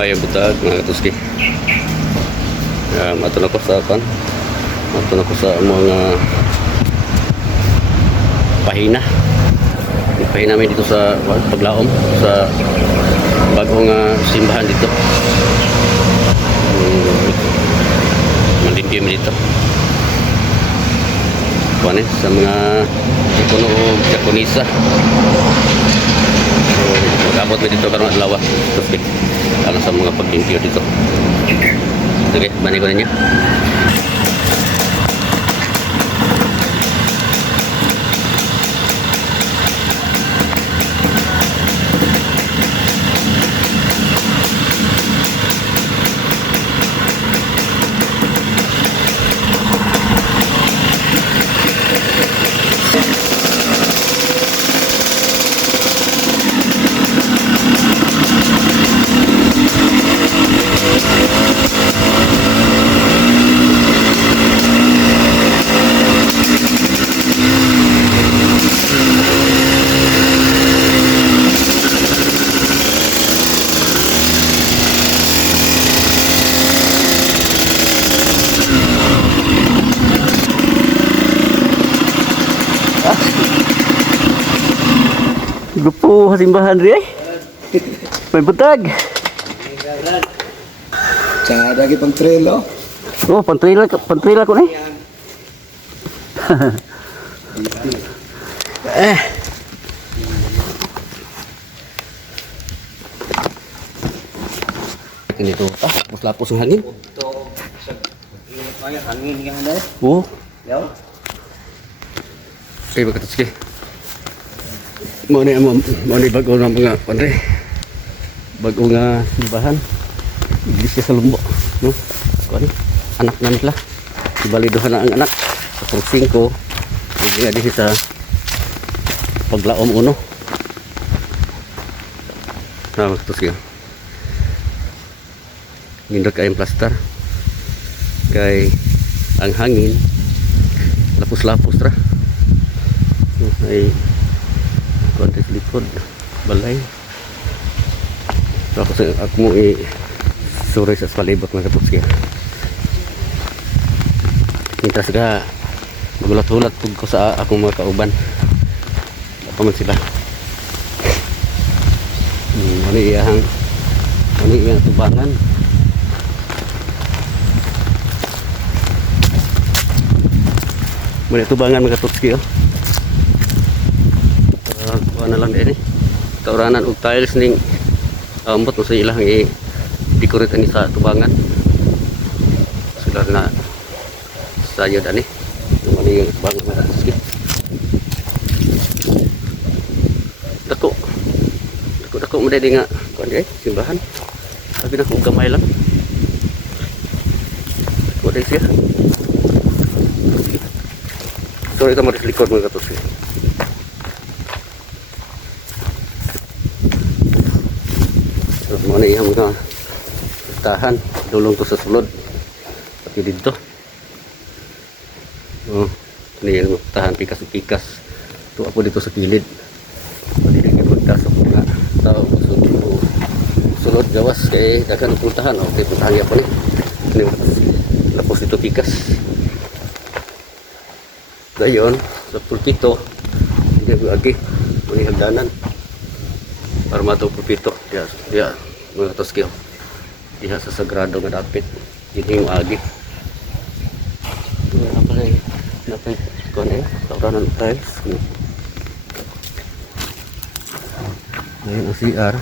May butag mga katuski. Matun ako sa kan. Matun ako sa mga pahina. Pahina namin dito sa Paglaom sa bagong simbahan dito. Malindim dito. Kuan sa mga ikono Japonesa. So, magabot mo dito karong adlaw. Katuski. Alang sa mga paglimpyo dito. Sige, bani ko ninyo. Gupo simbahan ri ay. May butag. Tsaka lagi pang trelo. Oh, pantrila ko ni. Ini tuh, lapos ng hangin. Hangin nga na. Oh, Yo. sige bakatos sige. Mo ni bago na mga pandre. Bago nga simbahan. Iglesia sa Lumbo, no? Kuan, anak na nila. Ibaliduhan na ang anak. Sa Purong 5, hindi nga din sa Paglaom 1. Bakatos sige. Nindot kayong plaster. Kay ang hangin lapos-lapos ra. Ay konti likod balay. So ako mo suri sa palibot mga kapatid. Mintas ka magulat-ulat pud ko sa akong mga kauban. Apa man sila. Ano iyang tubangan. Muna tubangan mga tutski oh. Kuha na lang din eh. Tauranan og tiles ning ambot mo sa ilang i-decorate ani sa tubangan. Sila na sayod ani. Mali yung tubangan mga tutski. Dako mo din nga kuan eh simbahan. Sabi na kung gamay lang. Dako din siya. So ito mo likod mga katusi. So mo na iyang mga tahan dulong to sa sulod pati dito. Oh, ini yung tahan pikas-pikas. Ito ako dito sa kilid. Pwede rin ipunta sa mga tao sulod gawas kay dagan puntahan. Okay, puntahan niya po ni. Ini lapos dito pikas. Dayon sa pulpito hindi ko agi muli hagdanan para mato pulpito dia mga toskyo diha sa sagrado nga dapit hindi mo agi apa lagi dapat kon tauranan tiles ngayon ang CR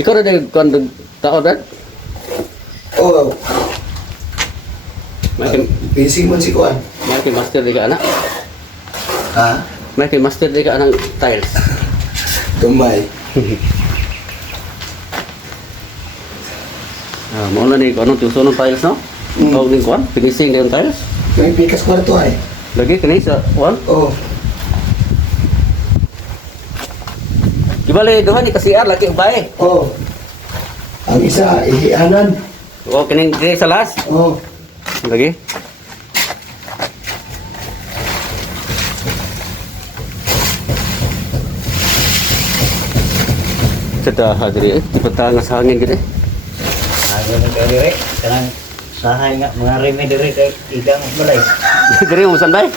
ikaw na din kon tao dad. Oh. May Pinsing man si Kuan. kay master di ka anak. Ha? May kay master di ka anang tiles. Tumbay. Mo na ni ko anong tuso ng tiles no? Tawag din kuan, finishing din tiles. May pikas kwarto ay. Lagi kini sa kuan. Oh. Gibali duha ni CR lagi ubay. Oh. Ang isa ihianan. O kining diri sa last. Oh. Lagi. Sedah diri, dipetang sa hangin gitu. Ada ni diri kanang sahay nga mga reme diri kay igang balay. Diri mo sanday.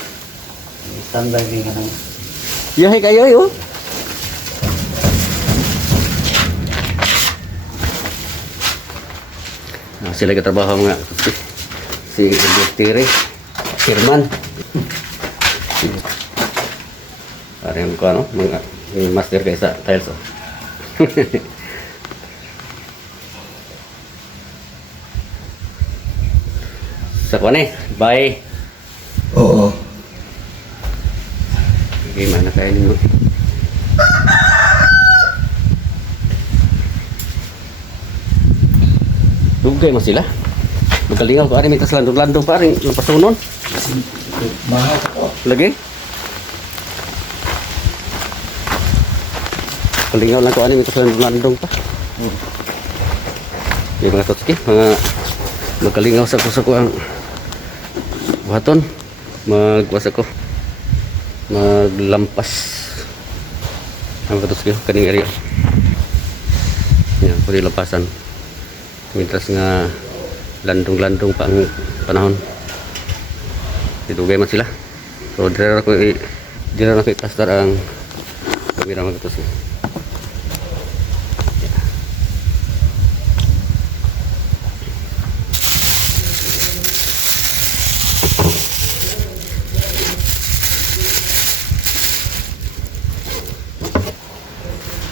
Standby ni kanang Yahay kayo yo. Sila katrabaho mga si Tiri, Sherman. Parang ko ano, mga master kayo sa tiles. Oh. Sa kuwan eh, bye. Oo. Gimana kayo ninyo? Dugay mo sila. Magalingaw ko, ari may tas landong-landong pa rin, yung pasunon. Mahal ko. Lagi? Kalingaw lang ko, ari may tas landong-landong pa. Yung mga totski, mga magalingaw sa kusa ko ang buhaton. Magwasa ko. Maglampas. Ang katotski, kaning area. Yan, pwede lampasan. Mientras nga landong-landong pa ang panahon. Ditugay man sila. So dire na ko i-plaster ang kamera mga katos.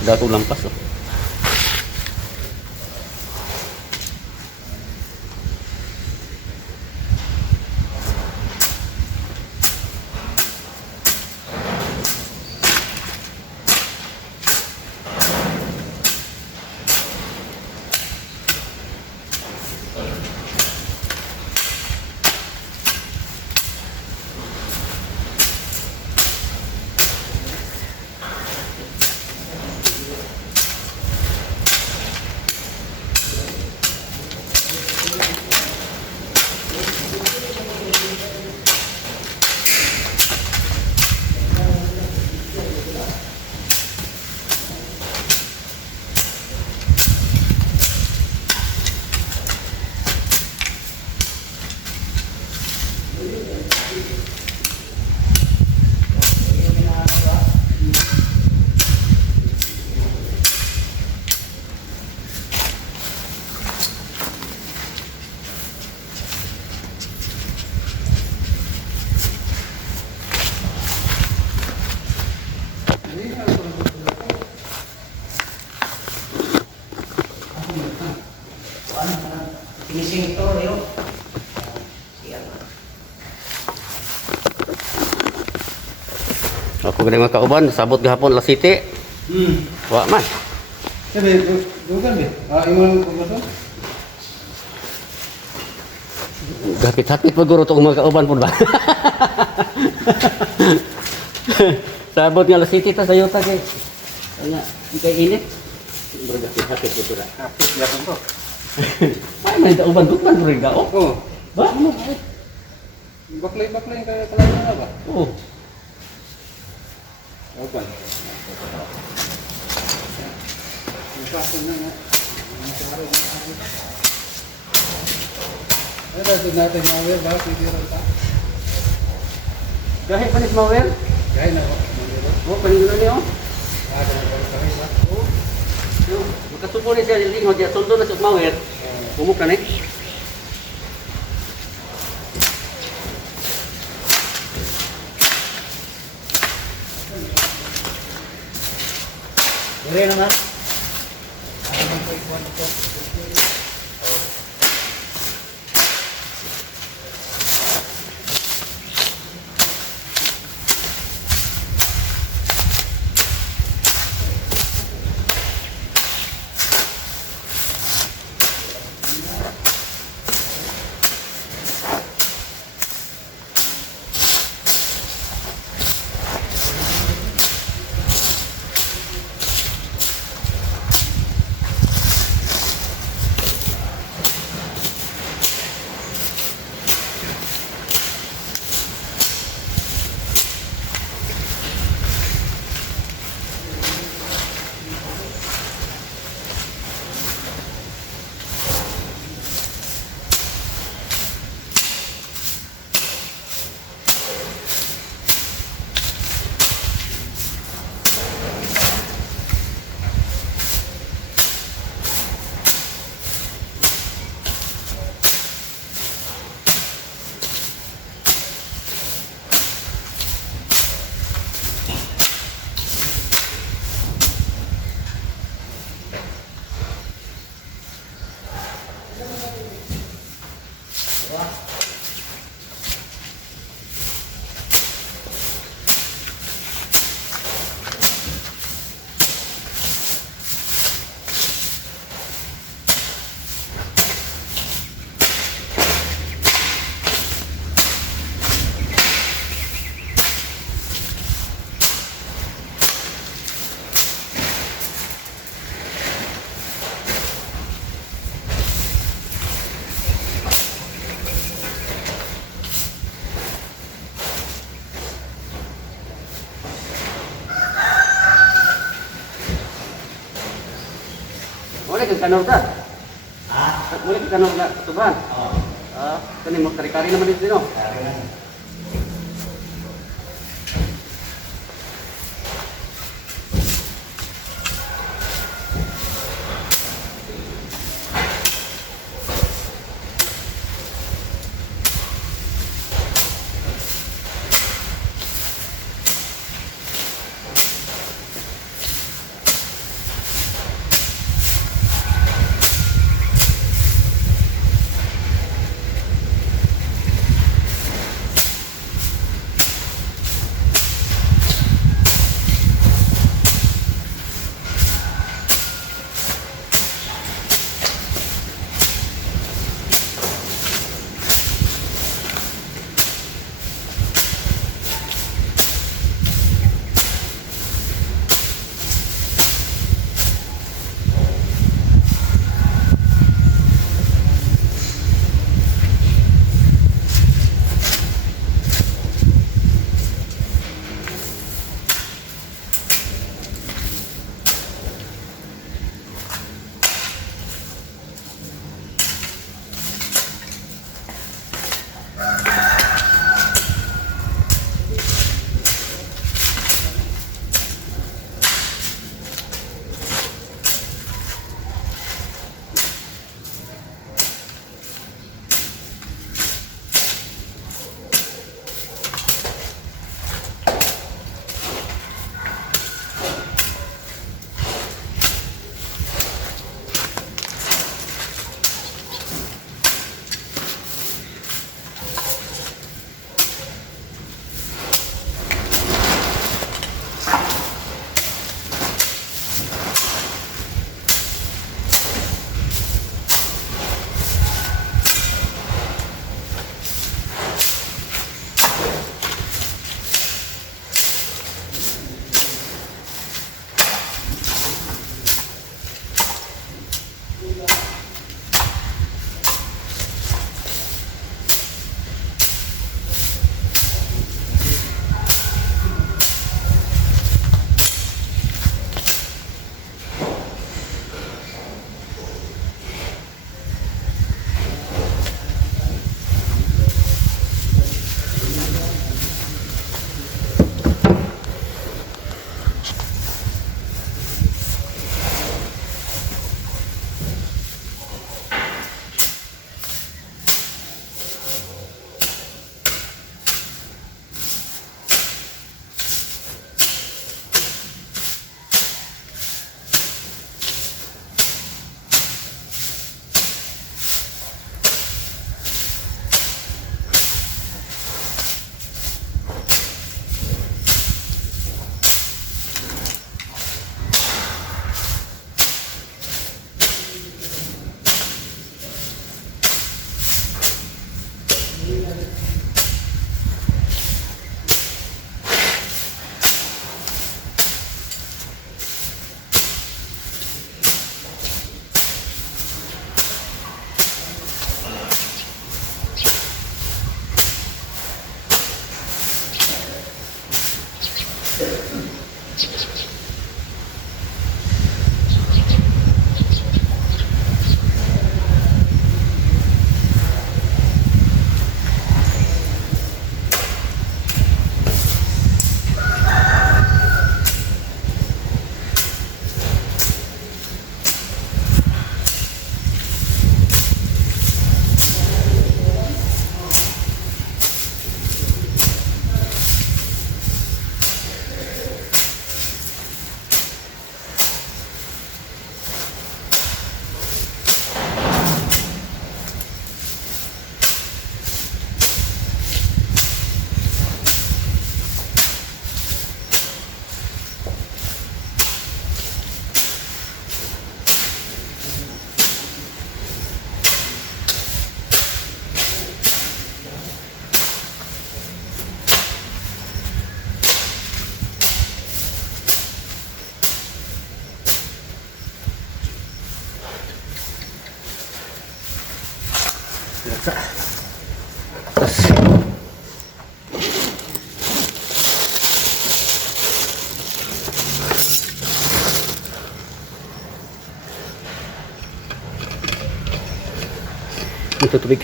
Dato lampas oh. finishing to yo. Ako gani mga kauban, sabot gahapon La City. Wa man. Sabi, dugan be. Ingon ko ba to? Hapit-hapit maguro to mga kauban po ba? Sabot nga La City ta sayo ta kay. Anya, kay init. Murag hapit-hapit ito ra. Kapit yapon to. Ay, may kauban dugman murag gao. Oh, Ba? Ano? baklay kaya kalayo na ba? Oh. Open. Pasok na nga. Ano din natin mawir ba? Sige rin ta. Gahi panis mawel. Gaya na ko. Mawir. Oh, panigulo niyo. Ganun ko kami ba? Oh. Yo, makasubo ni siya lingon dia sundo na sa mawel. Bumuk na ni. Dire naman. ka kanor ka. Ah, Muli ka kanor ka tuban. oh. Kani mo kari-kari naman dito no. Kari lang. Biasa. ito tubig.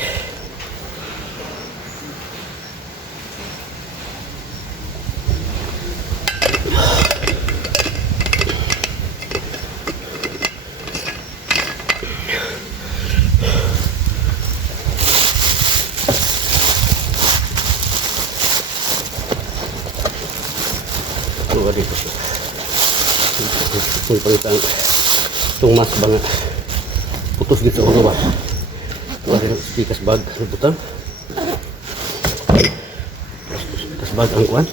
Tuwa dito siya. Kung palitan itong mas ba nga putos dito sa ulo ba. Tuwa din speakers bag ang butang. Speakers bag ang kuwan.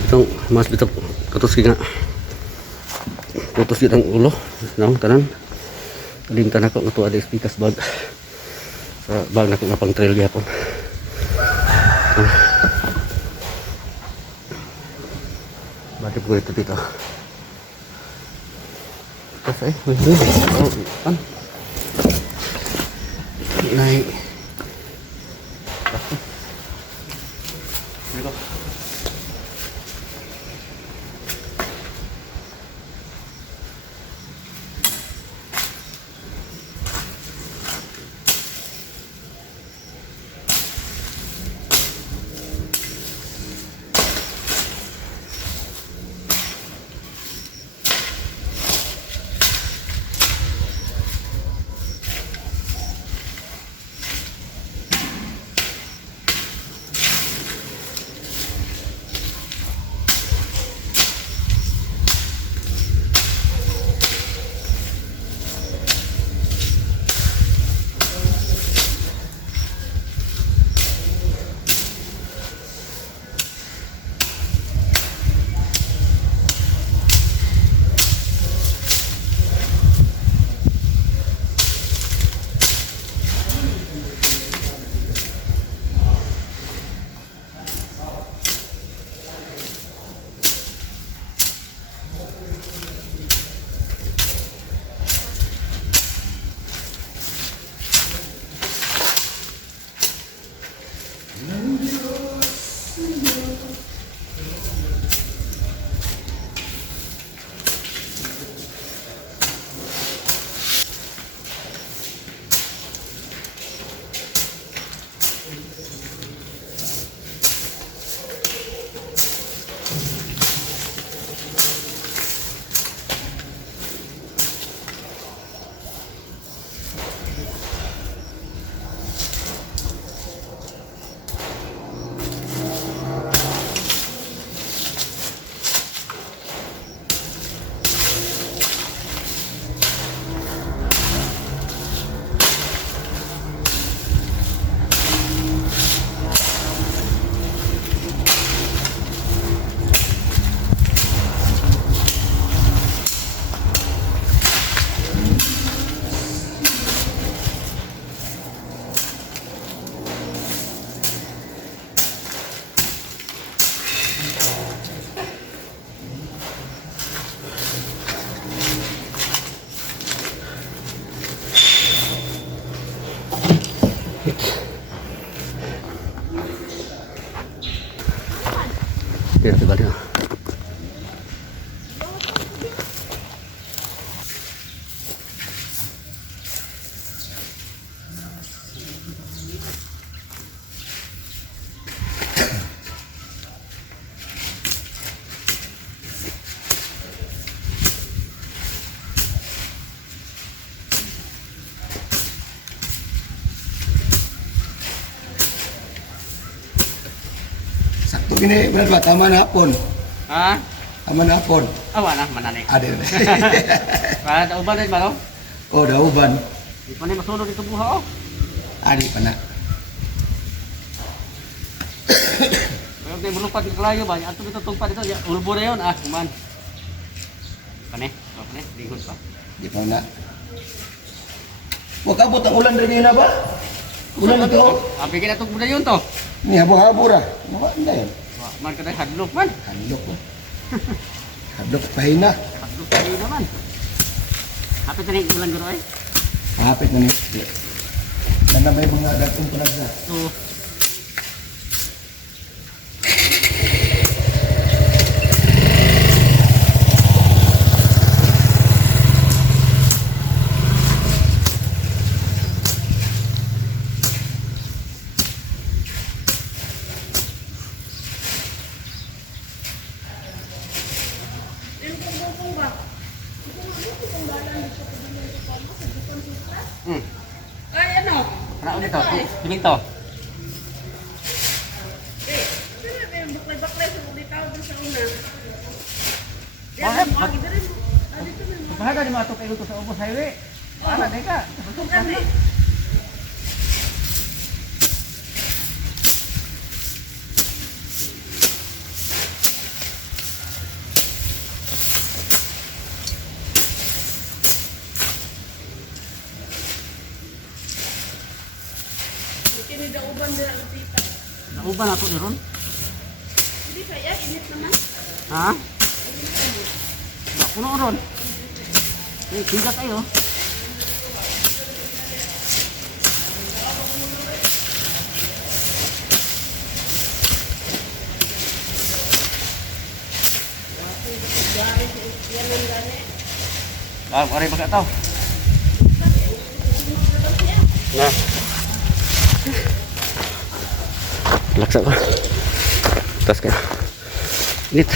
Itong mas dito putos nga. Putos dito ang ulo. Naong tanan. Kalimtan ako nga tuwa din speakers bag. Sa bag na ko nga pang trail gihapon. Bakit ko ito dito? Kasi, oh, kan? Naik. Dito. Dito balik. Sakto gini, benar ba? Tama na hapon. Ha? Tama na hapon. Awa na mananay. Ada. Para ta uban ba no? Oh, dauban. Di pa ni masulod dito buha oh. Adi pa na. Pero tay bulupad ng kalayo ba? Ato dito tungpad dito, ya ulbo na yon ah, kuman. Pane, pane, lingkod pa. Di pa na. Wag abot ang ulan rin na ba? Ulan ito. Abi kina tug budayon to. Ni habo-habo ra. Nawa na yan. Wa man kada hadlok man. Handok ba? Handok pahina. Hadlok pa rin naman. Hapit na rin ulan guro ay. Hapit na ni. Na may mga gatong talaga. So, Ay, ano? Ano dito? Piling to. Sino yung baklay-baklay sa mga tao doon sa una? Bakit? Dito na. Bahaga di matok kayo to sa ubos highway. Para dai ka. Kani. Kini daw uban dira ang tita. Nauban ako ni ron. Hindi kaya init naman. Ha? Puno ron. Tiga tayo. Kari baga tau. Nah. Laksa ko. Tas ka. Init.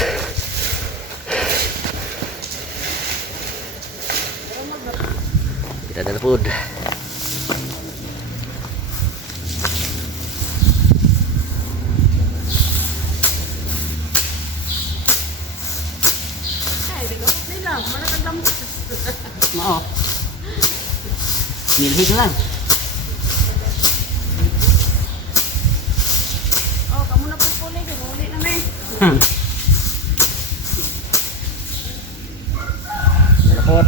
Kita ada food. Ay, di ko nila. Mana kang gamot. Mau. Milih lang. Oh, kamu na po puli. Uli na may. Telepon.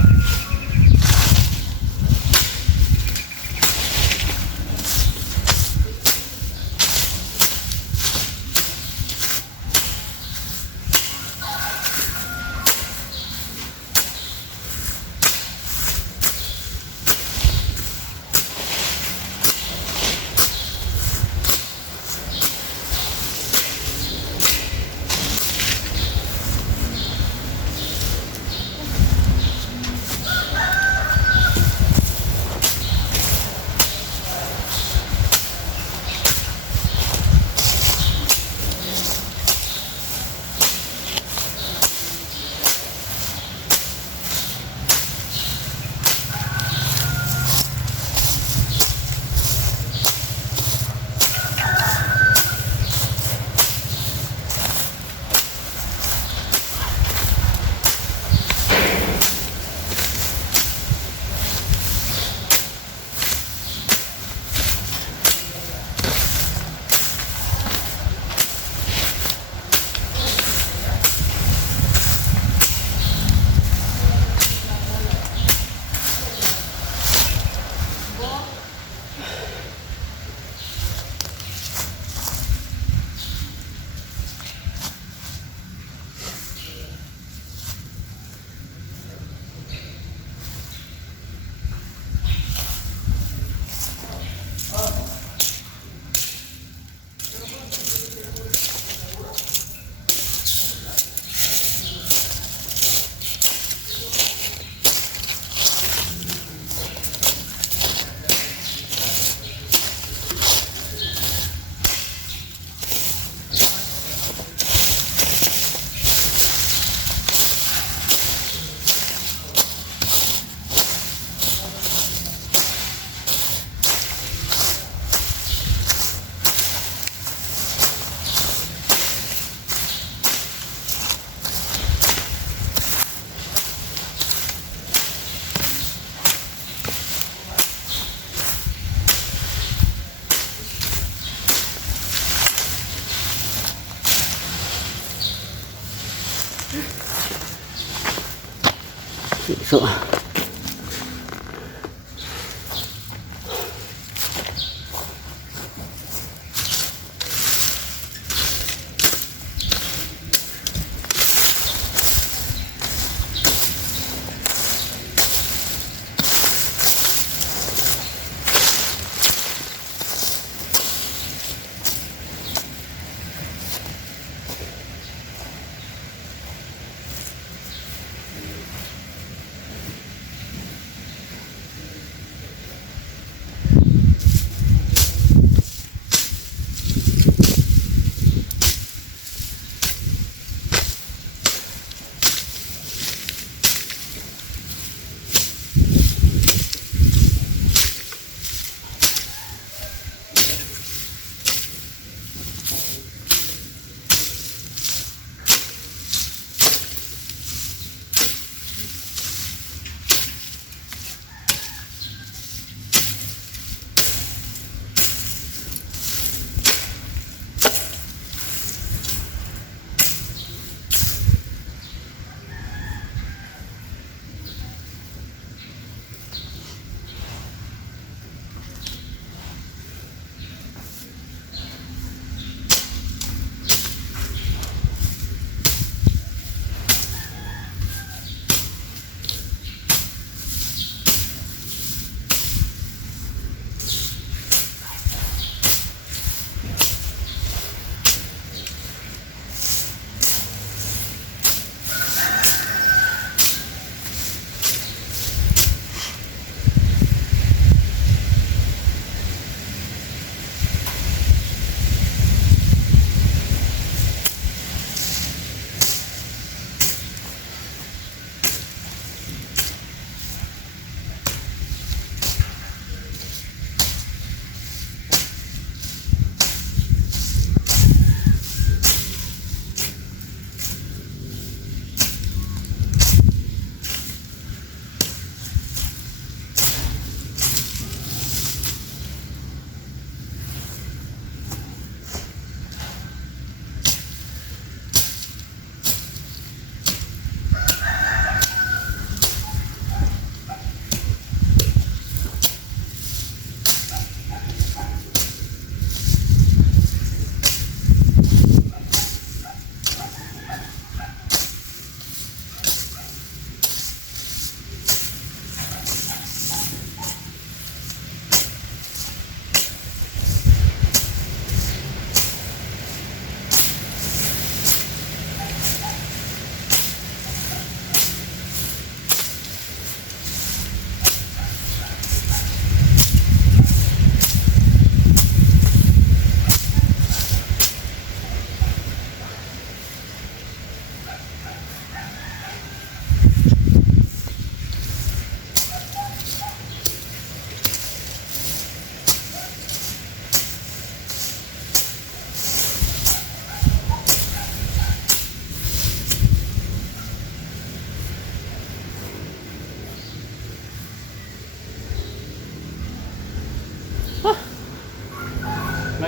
So,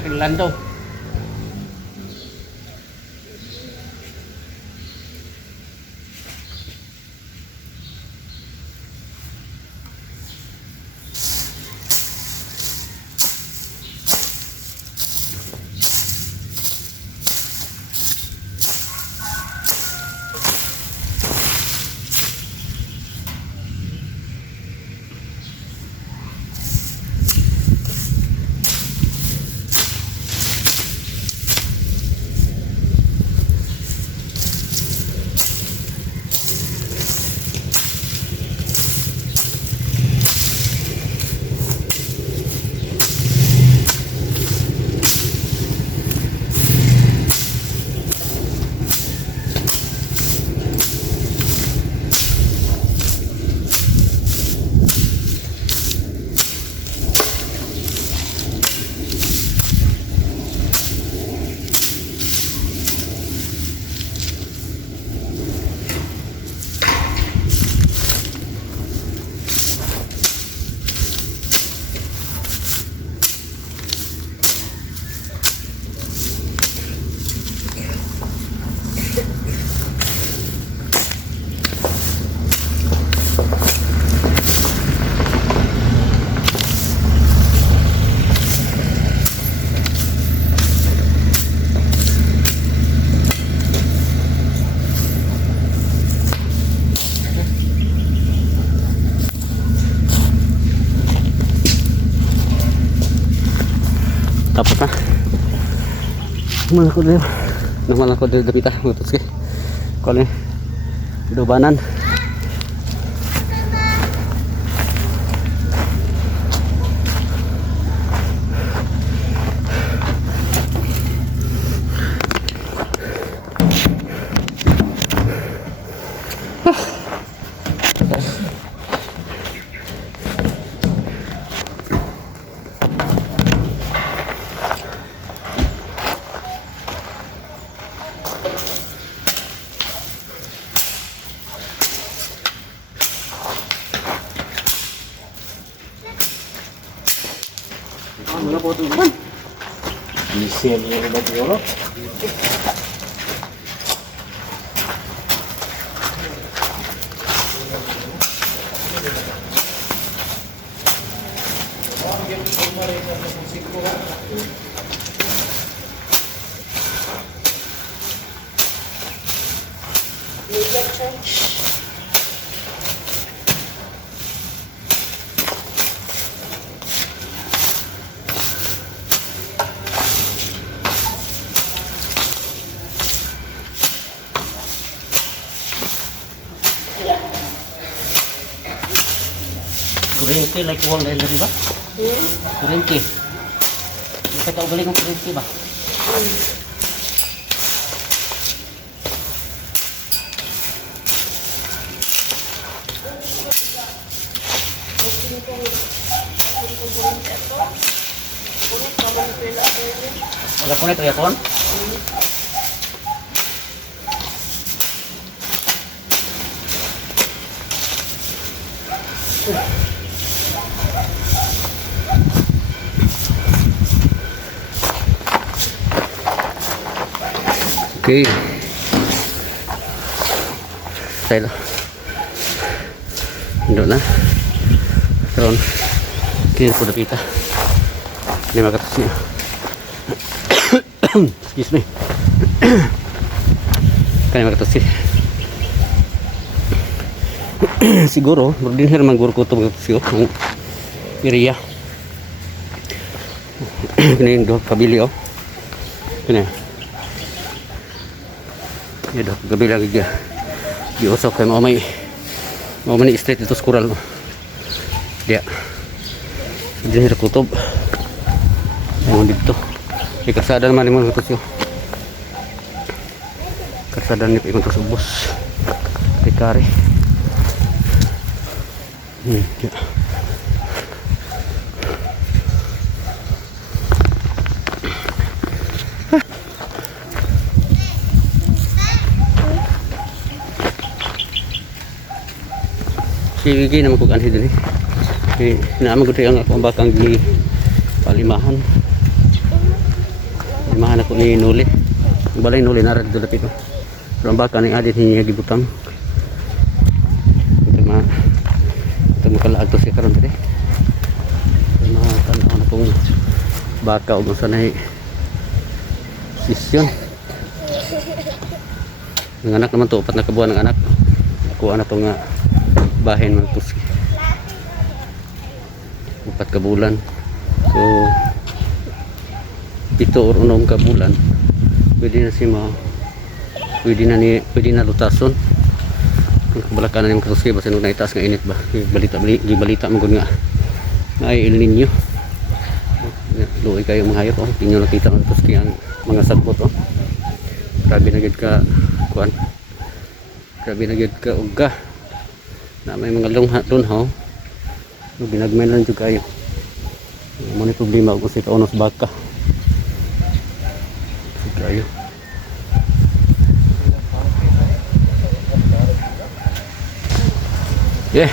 akin lando. Tapos na. Naman ako dito dapita. Mutos kay. Kali. Dubanan. Diesel yung iba siguro. Kuryente like wall na di ba? Kuryente. Kita ugaling ng kuryente ba? Wala po nito yakon? Okay. Tayo. Doon na. Karon. Kaya po napita. Hindi makatas niya. Excuse me. Kaya makatas siya. Siguro, din naman guru ko ito makatas siya. Ang area. Kaya yung kabili oh. Kaya ya dah gabi lagi dia diusok kay mau may straight itu skural dia jadi kutob yang dito di kasada man mo kutob kasada ni ikon to subos kari ya sige naman kung anhin din naman ko tayo ang bakang di palimahan Imahan ako ni Nuli. Balay Nuli na rin dito ito. Pero ang baka ni adit niya gibutang. Ito makalaag to siya karon dito. Ito makatanaw na kong baka o masanay sisyon. Ng anak naman to, 4 na kabuan ng anak. Nakuha na to nga bahin ng tuski. 4 kabulan. So 7 or 9 kabulan pwede na pwede na lutason. Kung kabalakan na yung tuski basta nung naitaas nga init ba. Balita mo nga ay El Nino. Luoy kayo mga hayop. Tingnan nakita ng tuski ang mga sagbot. Grabe na gid ka kuan. Grabe na gid ka uga. Na may mga lunhaw. Binagmay lang jud kayo. Mo ni problema ug sa onos baka. Kayo. Yeah.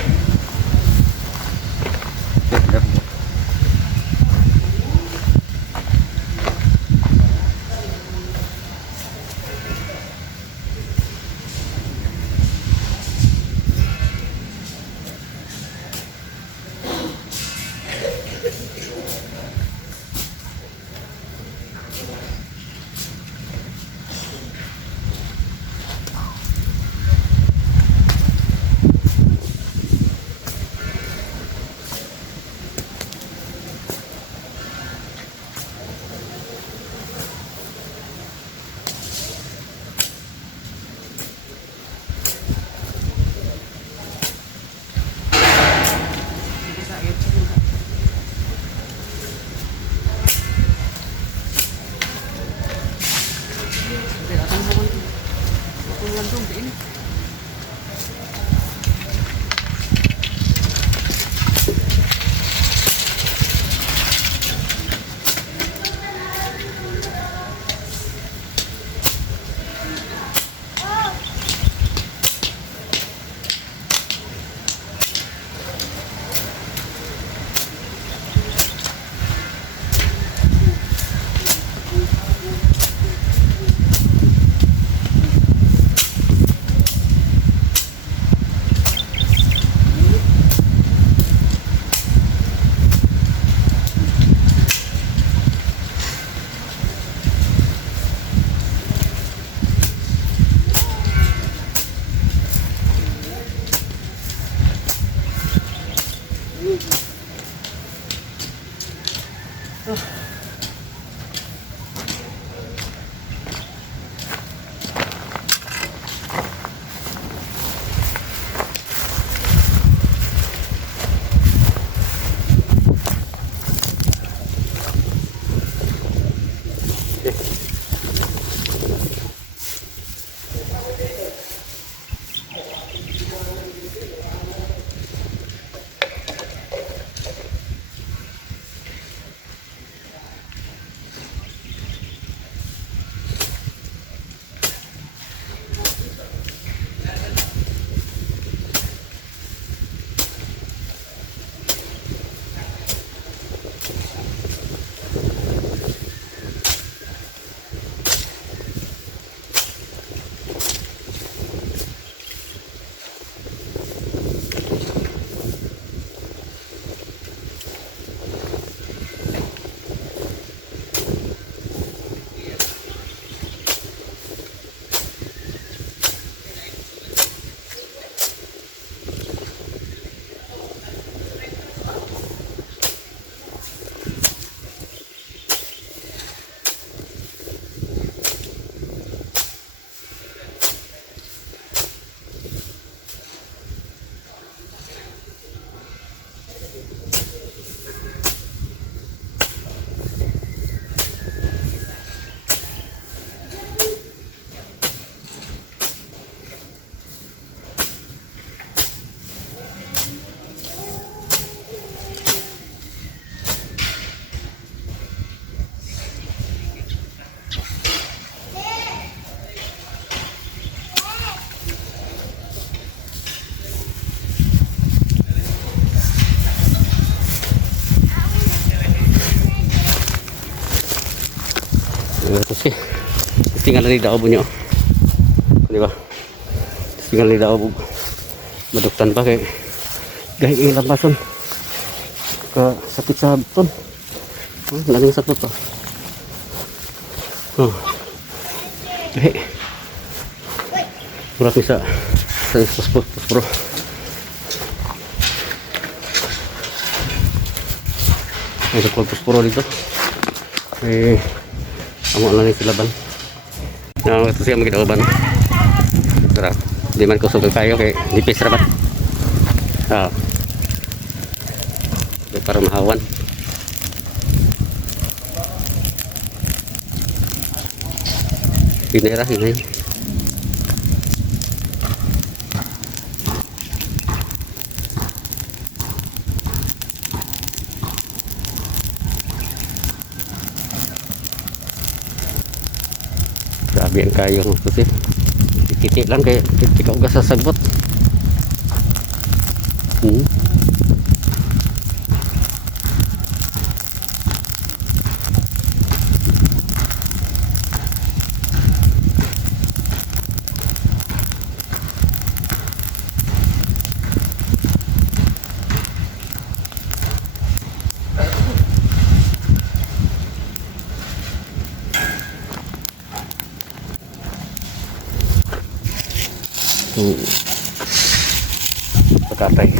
Testingan na daw bunyo. Di ba? Testingan na daw maduktan pa kay gahing lampason. Ka sakit sa buton. Laking sakit to. Murah bisa posporo. Ada posporo dito. Amo lang sila ban. Nah, itu siya magkita ban. Tara, di man ko sugal kayo kay dipis rabat. Para mahawan. Pinerahin ngayon. Grabe ang kayo kasi titik lang kayak titik ugas sa sagbot. Pagkatay.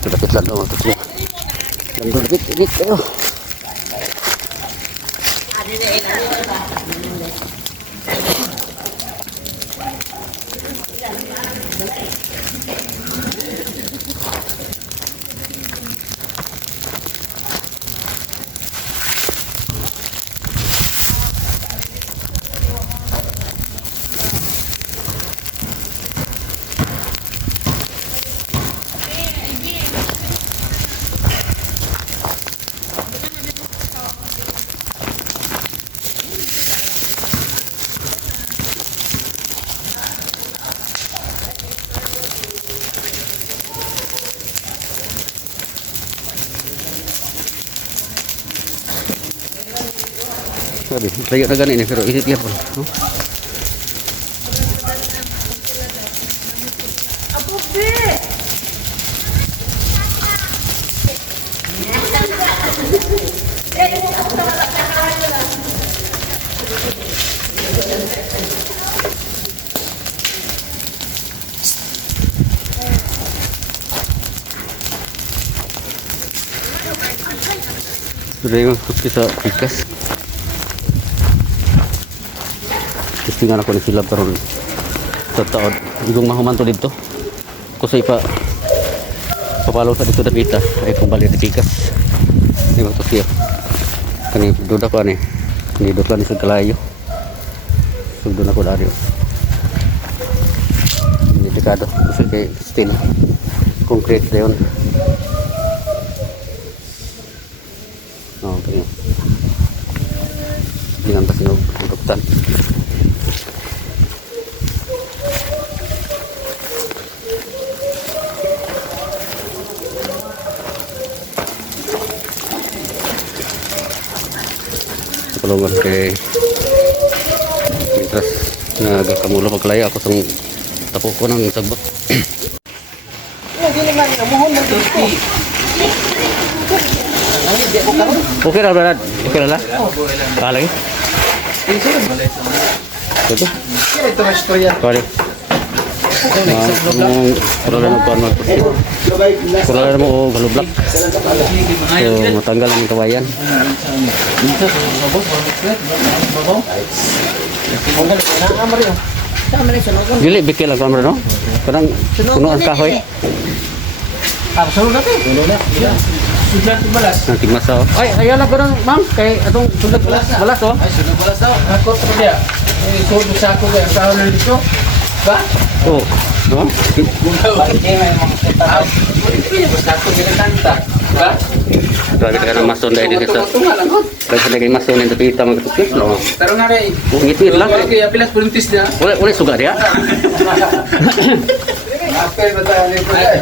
Dapat lalu waktu itu. Dan dikit ayo. Sabi, layo na ganin pero isit yan po. Sudah yung kita ikas. Tingnan ako ni sila karon sa taon igong mahuman to dito kusay pa papalo sa dito dapita ay kumbalik di pikas ni mo to siya kani duda ko ani ni duklan ni sa kalayo sugdo na ko dario ni dekado kusay kay steel concrete dayon no kani dengan tas no duktan. Pelongan kay mitras na agakamulo paglayo ako sang tapo ko ng sagbot. Okay na brad. Okay na la. Kalay. Ito. Ito na istorya. Kali. Problema pa mag problema mo galublak. So matanggal ang kawayan. Dili bikil ang kamera no. Kadang puno ang kahoy. Sunod natin. sudah tu balas. Nanti masa. Ay, ayan lang ko ng ma'am. Kay atong sulat balas oh. Ay, sudah balas tau. Aku tu dia. Sudah sa ako kaya tahu na dito. Ba? Oh. No? Pagkakita may mga kita. Ini basta ako kita kanta. Ba? Grabe ka ng mason dahil dito sa... Tunga lang ko. Kasi lagi mason yung tapita mga katukis. No? Tarong nga rin. Ngit-ngit lang. Okay, apilas perintis dia. Wala suga dia.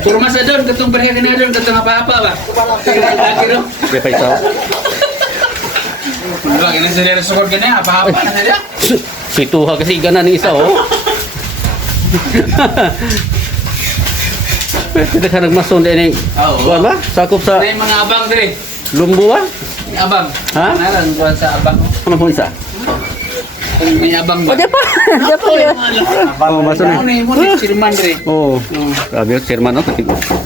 Puro masa doon, katong berhe ka na doon, katong apa-apa ba? Lagi doon. Dia pa isaw. Diba, ganun sila na sukod ganyan, apa-apa na sila. Pituha kasi ganan ni isa oh. Kita ka nagmason din Oo. kuan ba? Sakop sa May mga abang dire. lumbo ba? May abang. Ha? Nalang buwan sa abang. Ano po isa? Kung may abang ba? Dia pa. Dia pa ya. Oh, mason Ano ni. yung muna, sirman dire. Oh. Grabe yung chairman no.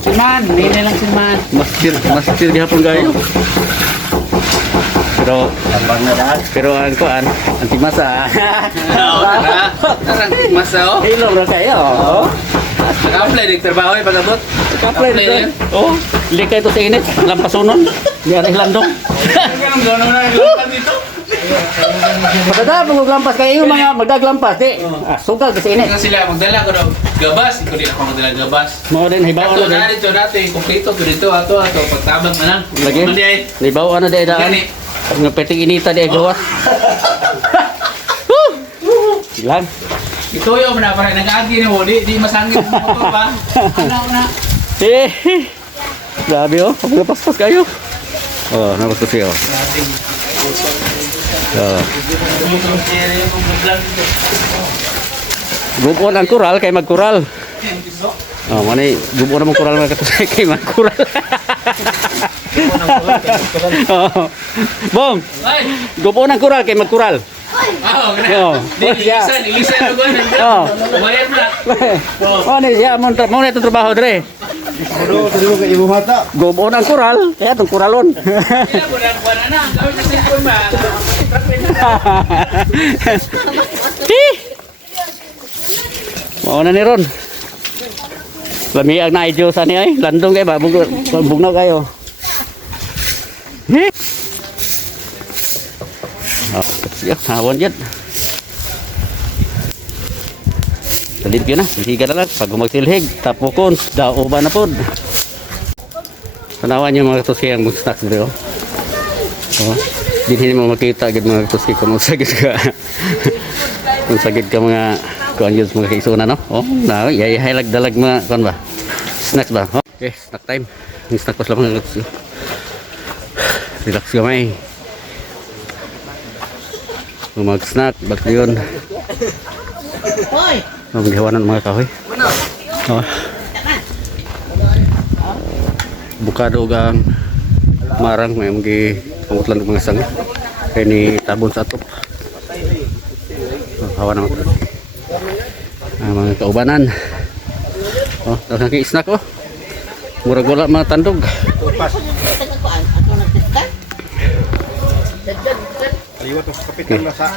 Sirman, may na lang sirman. Mastir gihapon gayo. Pero ang kuan, anti masa. Tarang masa oh. Ilong ra kayo. Oh. Naka-apply din trabaho yung pag-abot. Kaplay Apply dito. Oh, likay to sa init, lampasunon. Di ara landong. Ganun gano'n na yung dito. Pagkada pag lampas kayo mga magdaglampas di. Sugal kasi init. Kung sila magdala ko ng gabas, ikaw din ako magdala ng gabas. Mao din hibaw Ato na na din. dito natin, kumpleto ko dito, ato, pagtabang na lang. Lagi. Mandi ay. Hibaw ano di daan. Gani. Nga peting inita di gawas. Lang. Ito yung na parang nag-agi na mo, di masangit mo ito pa. Ano na? Eh. Grabe oh, paspas kayo. Oh, napaspas kayo. Oh. Gubon ang kural kay magkural. Oh, mani gubon ang kural mga katusay kay magkural. Oh. Bong, Ay! gubon ang kural kay magkural. Oo, Oo. Di, ilisan mo ko. Oh. Bayar mo na. Oh, ni siya mo na itong trabaho dre. Pero tadi mo kay ibu mata. Gubon ang kural, kaya itong kuralon. Kaya mo na, buwan na. Gawin na cellphone ba? Mau na ni Ron. Lamiag na idyo sa ni ay, landong kay ba bugnaw kayo. Oh, siya, hawon yan. Salit yun na, silhiga na lang. Pag magsilhig, tapokon, daoba na po. Tanawan niyo mga katuski ang snacks dito. Oh, hindi mo makita agad mga katuski kung sagid ka. Kung sagid ka mga kuan yun mga kaisuna no. Oh, na yayahay dalag mga kuan ba. Snacks ba? Oh, okay, snack time. Yung snack pas lang mga katuski. Relax gamay. Mag-snack, bakit yun? Hoy! Maghiwanan mga kahoy. Oh. Bukado ang marang may mga pangutlan ng mga sanga. Kaya ni tabon sa atop. Oh, hawa naman ito. Mga kaubanan. Oh, dagang kay snack oh. Murag wala mga tandog. Liwat sa kapitan na sa.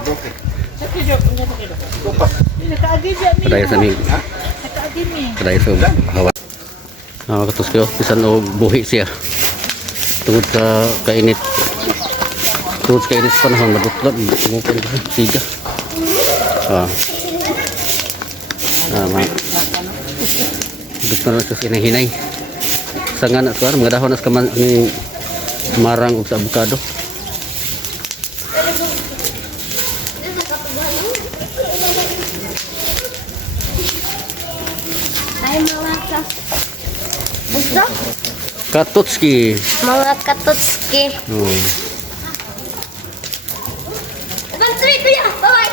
Broke. Kadaya sa ni. Kadaya sa hawa. Katus ko bisan og buhi siya. Tungod sa kainit. Tungod sa kainit sa panahon madutlot sumupon ko siga. Doktor na sa hinahinay. Sangan na suar mga dahon as kaman ni marang ug sa avocado. Ay, mga Basta? Katutski. Mga katutski. Oh. Bantri, kuya! Bye-bye!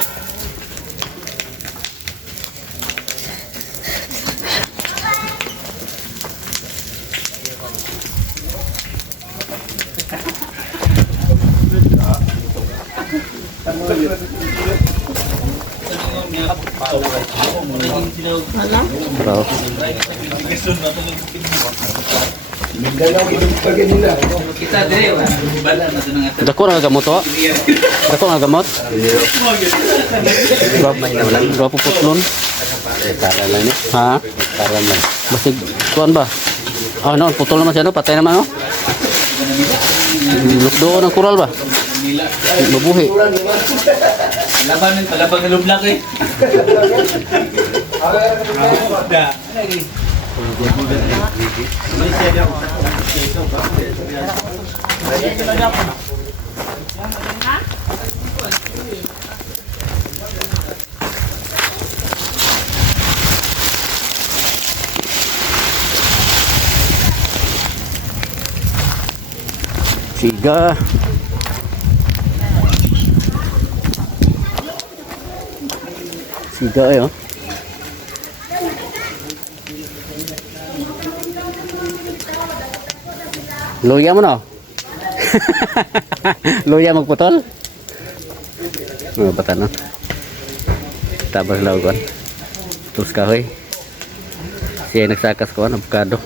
Bro. Kita dire, bala na doon nga. Dako na gamot to. Dako na gamot. Berapa putlon? Ha? Basig kuan ba? Oh, no, putol naman siya, no? Patay naman, no? Doon ang kural ba? Mabuhi. Laban ng lublak eh. Siga. Siga eh, oh. Luya mo na. Luya magputol. Mga bata no. Tabas laugan. Terus kahoy. Siya nagsakas ko ng avocado.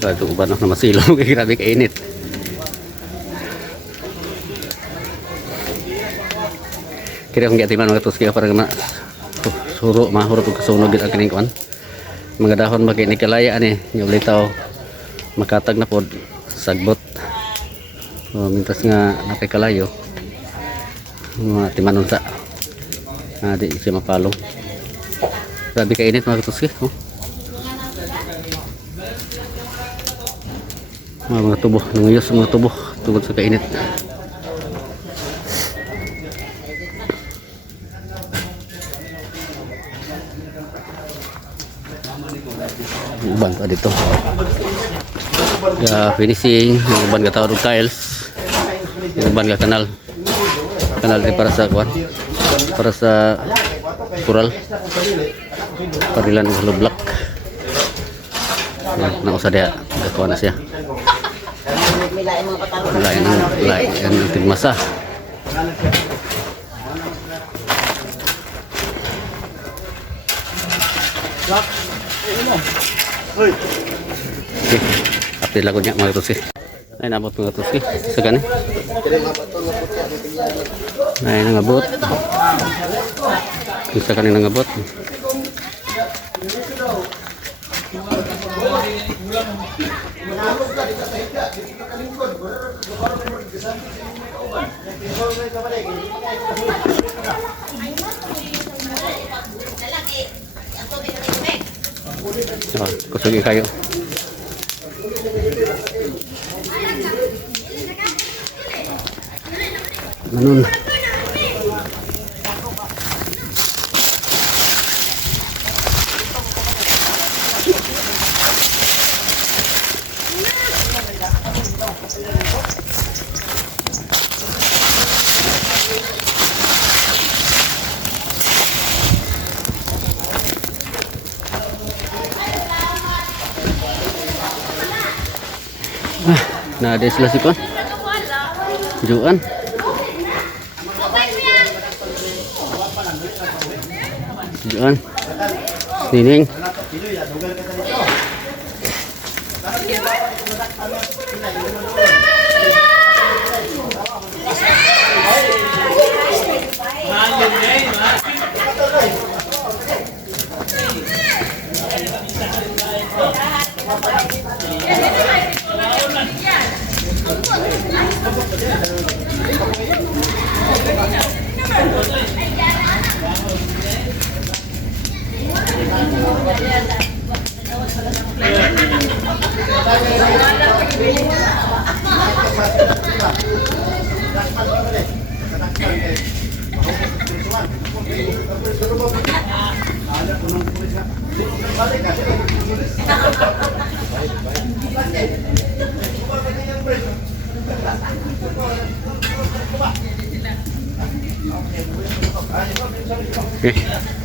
Ito uban na masilaw. Grabe kainit. Kira kung gati man mga tuski para suro mahurot og kasunog gid ang kining kuan. Mga dahon bagay ni kalaya ani nya ulitaw makatag na pod sagbot. Mintas nga napay kalayo. Mga timanon sa di siya mapalong. Grabe kainit mga tuski. Mga tubo, nanguyos mga tubo tungod sa kainit. Uban pa dito. Finishing, uban ka tawag og tiles. Uban ka kanal. Kanal di para sa kuan. Para sa kural. Parilan ng lublak. Na usa dia gakuan na siya. Lain ang tigmasa. Okay. Update lagu niya mga tusi. Ay nabot mga tusi. Sa gani. Ay nangabot. Isa kani nangabot. Kusugin kayo. Manun. Nah, ada sila sikon. Juan. Juan. Nining. Okay.